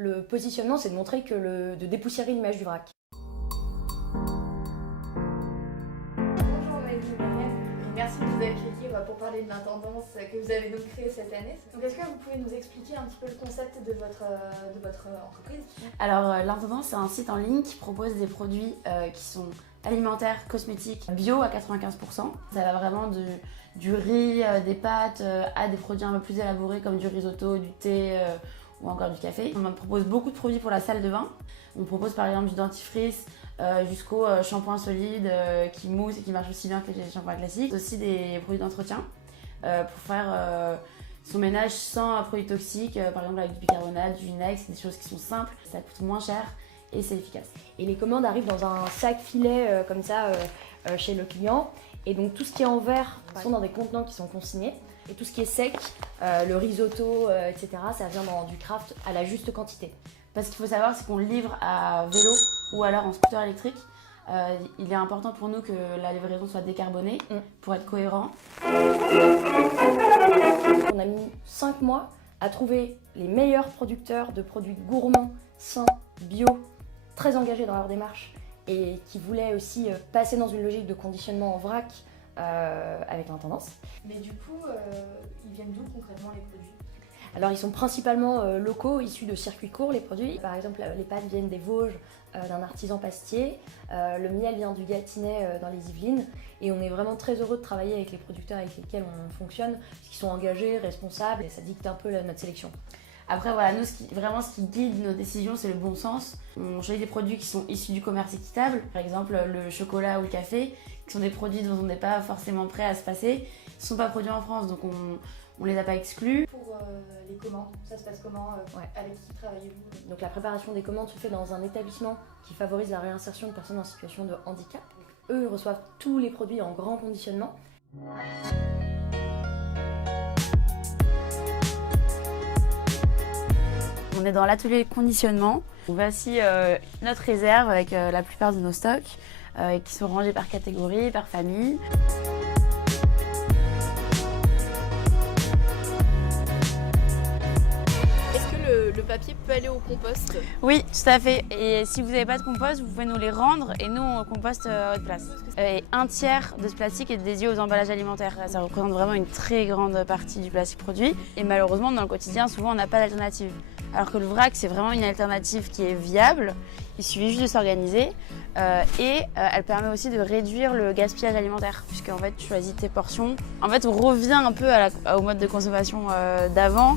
Le positionnement, c'est de montrer que de dépoussiérer l'image du vrac. Bonjour Maëlie et Marianne, et merci de nous accueillir pour parler de l'intendance que vous avez donc créée cette année. Donc est-ce que vous pouvez nous expliquer un petit peu le concept de votre entreprise? Alors l'intendance, c'est un site en ligne qui propose des produits qui sont alimentaires, cosmétiques, bio à 95%. Ça va vraiment du riz, des pâtes à des produits un peu plus élaborés comme du risotto, du thé ou encore du café. On propose beaucoup de produits pour la salle de bain. On propose par exemple du dentifrice jusqu'au shampoing solide qui mousse et qui marche aussi bien que les shampoings classiques. Aussi des produits d'entretien pour faire son ménage sans produits toxiques, par exemple avec du bicarbonate, du Nex, des choses qui sont simples, ça coûte moins cher et c'est efficace. Et les commandes arrivent dans un sac filet comme ça chez le client. Et donc tout ce qui est en verre sont dans des contenants qui sont consignés. Et tout ce qui est sec, le risotto, etc., ça vient dans du craft à la juste quantité. Parce qu'il faut savoir, c'est qu'on le livre à vélo ou alors en scooter électrique. Il est important pour nous que la livraison soit décarbonée pour être cohérent. On a mis 5 mois à trouver les meilleurs producteurs de produits gourmands, sains, bio, très engagés dans leur démarche et qui voulaient aussi passer dans une logique de conditionnement en vrac avec l'intendance. Mais du coup, ils viennent d'où concrètement les produits? Alors ils sont principalement locaux, issus de circuits courts les produits. Par exemple, les pâtes viennent des Vosges, d'un artisan pastier. Le miel vient du Gâtinais dans les Yvelines. Et on est vraiment très heureux de travailler avec les producteurs avec lesquels on fonctionne, parce qu'ils sont engagés, responsables, et ça dicte un peu notre sélection. Après voilà, nous ce qui guide nos décisions, c'est le bon sens. On choisit des produits qui sont issus du commerce équitable, par exemple le chocolat ou le café, qui sont des produits dont on n'est pas forcément prêt à se passer. Ils ne sont pas produits en France, donc on les a pas exclus. Pour les commandes, ça se passe comment? Avec qui travaillez-vous? Donc la préparation des commandes se fait dans un établissement qui favorise la réinsertion de personnes en situation de handicap. Eux, ils reçoivent tous les produits en grand conditionnement. On est dans l'atelier conditionnement. Voici notre réserve avec la plupart de nos stocks qui sont rangés par catégorie, par famille. Le papier peut aller au compost? Oui, tout à fait. Et si vous n'avez pas de compost, vous pouvez nous les rendre et nous on composte à votre place. Et un tiers de ce plastique est dédié aux emballages alimentaires. Ça représente vraiment une très grande partie du plastique produit. Et malheureusement, dans le quotidien, souvent on n'a pas d'alternative. Alors que le vrac, c'est vraiment une alternative qui est viable. Il suffit juste de s'organiser et elle permet aussi de réduire le gaspillage alimentaire puisqu'en fait tu choisis tes portions. En fait, on revient un peu au mode de consommation d'avant.